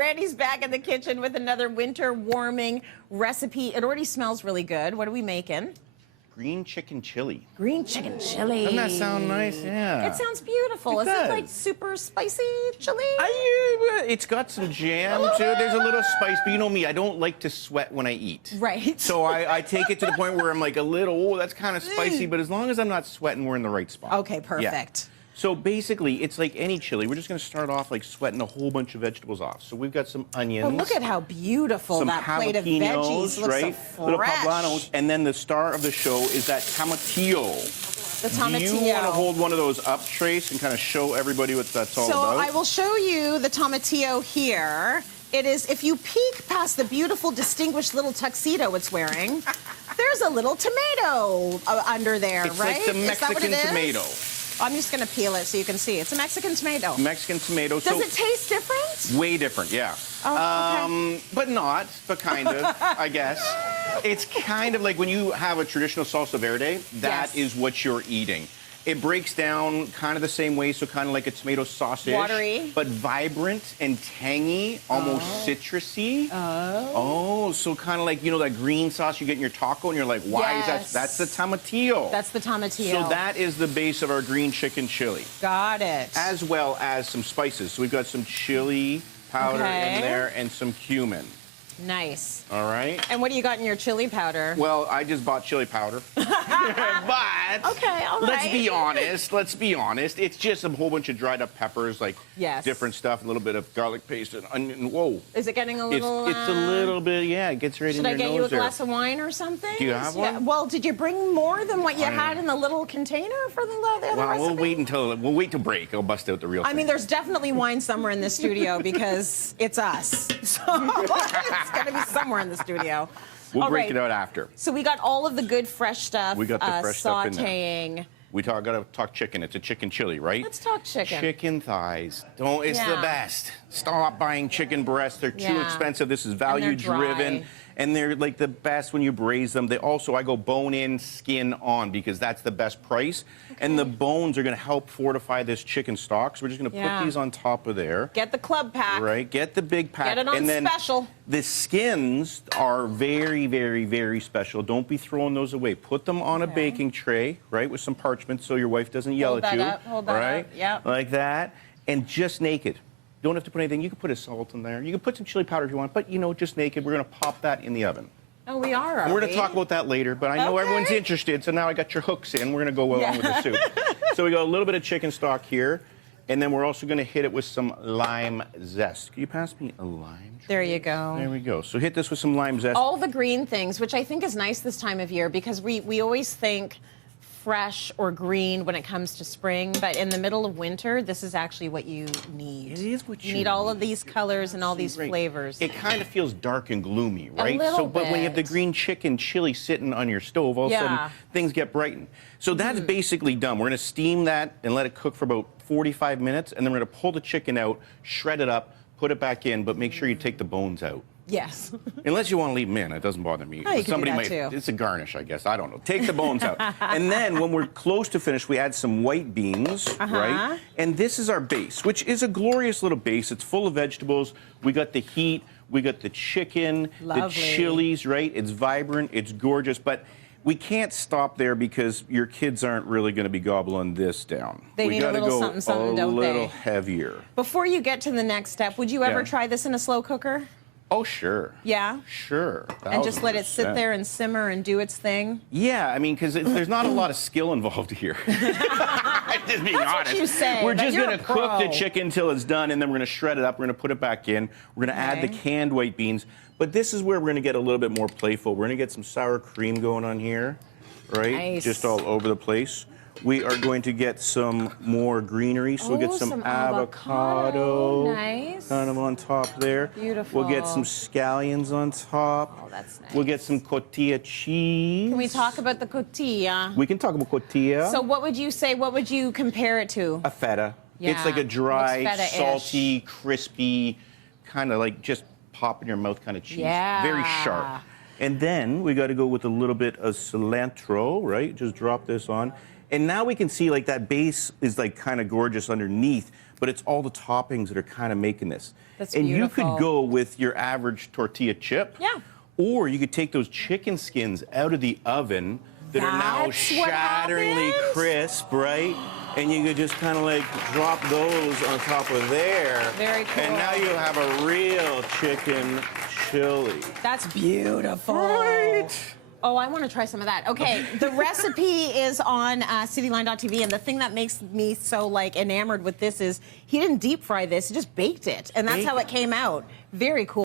Randy's back in the kitchen with another winter warming recipe. It already smells really good. What are we making? Green chicken chili. Green chicken chili. Doesn't that sound nice? Yeah. It sounds beautiful. Is it like super spicy chili? It's got some jam to it. There's a little spice, but you know me, I don't like to sweat when I eat. Right. So I take it to the point where I'm like a little, that's kind of spicy, but as long as I'm not sweating, we're in the right spot. Okay, perfect. Yeah. So basically, it's like any chili. We're just going to start off like sweating a whole bunch of vegetables off. So we've got some onions. Oh, look at how beautiful that plate of veggies looks, right? so Little fresh. poblanos. And then the star of the show is that tomatillo. The tomatillo. Do you want to hold one of those up, Trace, and kind of show everybody what that's all about? So I will show you the tomatillo here. It is, if you peek past the beautiful, distinguished little tuxedo it's wearing, there's a little tomato under there, it's right? It's like the Mexican tomato. I'm just going to peel it so you can see. It's a Mexican tomato. Mexican tomato. Does it taste different? Way different, yeah. Oh, okay. But kind of, I guess. It's kind of like when you have a traditional salsa verde, that is what you're eating. It breaks down kind of the same way, so kind of like a tomato sausage. Watery. But vibrant and tangy, almost citrusy. Oh, so kind of like, you know, that green sauce you get in your taco, and you're like, why is that? That's the tomatillo. That's the tomatillo. So that is the base of our green chicken chili. Got it. As well as some spices. So we've got some chili powder in there and some cumin. Nice. All right. And what do you got in your chili powder? Well, I just bought chili powder. But okay, all right. Let's be honest. Let's be honest. It's just a whole bunch of dried up peppers, like different stuff, a little bit of garlic paste and onion. Whoa. Is it getting a little? It's a little bit. Yeah, it gets right in your nose. Should I get you a glass of wine or something? Do you have one? Yeah. Well, did you bring more than what you had in the little container for the other recipe? We'll wait till break. I'll bust out the real thing. I mean, there's definitely wine somewhere in the studio because it's us. So it's going to be somewhere in the studio. We'll break it out after. So we got all of the good fresh stuff. We got the fresh stuff in there. Sautéing. We gotta talk chicken. It's a chicken chili, right? Let's talk chicken. Chicken thighs. It's the best. Stop buying chicken breasts. They're too expensive. This is value driven. And they're like the best when you braise them. They also, I go bone in, skin on, because that's the best price. Okay. And the bones are gonna help fortify this chicken stock. So we're just gonna put these on top of there. Get the club pack. Right, get the big pack. Get it on and then special. The skins are very, very, very special. Don't be throwing those away. Put them on a baking tray, right, with some parchment so your wife doesn't yell at you. Hold that up, yeah. Like that, and just naked. Don't have to put anything. You can put a salt in there. You can put some chili powder if you want, but, you know, just naked. We're going to pop that in the oven. Oh, we are, We're going to talk about that later, but I know everyone's interested, so now I got your hooks in. We're going to go along with the soup. So we got a little bit of chicken stock here, and then we're also going to hit it with some lime zest. Can you pass me a lime? There you go. There we go. So hit this with some lime zest. All the green things, which I think is nice this time of year, because we always think fresh or green when it comes to spring, but in the middle of winter, this is actually what you need. It is what you need. All of these colors and all these flavors. It kind of feels dark and gloomy, right? A little but when you have the green chicken chili sitting on your stove, all of a sudden things get brightened. So that's basically done. We're going to steam that and let it cook for about 45 minutes, and then we're going to pull the chicken out, shred it up, put it back in, but make sure you take the bones out. Yes. Unless you want to leave them in, it doesn't bother me. Oh, you can do that too. It's a garnish, I guess. I don't know. Take the bones out. And then when we're close to finish, we add some white beans, right? And this is our base, which is a glorious little base. It's full of vegetables. We got the heat. We got the chicken, the chilies, right? It's vibrant. It's gorgeous. But we can't stop there because your kids aren't really going to be gobbling this down. They need a little something, something, don't they? A little heavier. Before you get to the next step, would you ever try this in a slow cooker? Oh, sure. Yeah? Sure. And just let it sit there and simmer and do its thing? Yeah, I mean, because there's not a lot of skill involved here. Just being honest. What you say, we're just going to cook the chicken until it's done, and then we're going to shred it up. We're going to put it back in. We're going to add the canned white beans. But this is where we're going to get a little bit more playful. We're going to get some sour cream going on here, right? Nice. Just all over the place. We are going to get some more greenery, so we'll get some avocado nice. kind of on top there. Beautiful. We'll get some scallions on top. Oh, that's nice. We'll get some cotija cheese. Can we talk about the cotija? We can talk about cotija. So what would you say, what would you compare it to? A feta. Yeah. It's like a dry, salty, crispy, kind of like just pop in your mouth kind of cheese. Yeah. Very sharp. And then we got to go with a little bit of cilantro, right? Just drop this on. And now we can see like that base is like kind of gorgeous underneath, but it's all the toppings that are kind of making this. That's and beautiful. you could go with your average tortilla chip. Yeah. Or you could take those chicken skins out of the oven that are now That's what shatteringly happened? crisp, right? And you could just kind of like drop those on top of there. Very cool. And now you have a real chicken chili. That's beautiful. Right. Oh, I want to try some of that. Okay, the recipe is on cityline.tv, and the thing that makes me so like enamored with this is he didn't deep fry this; he just baked it, and that's how it came out. Very cool.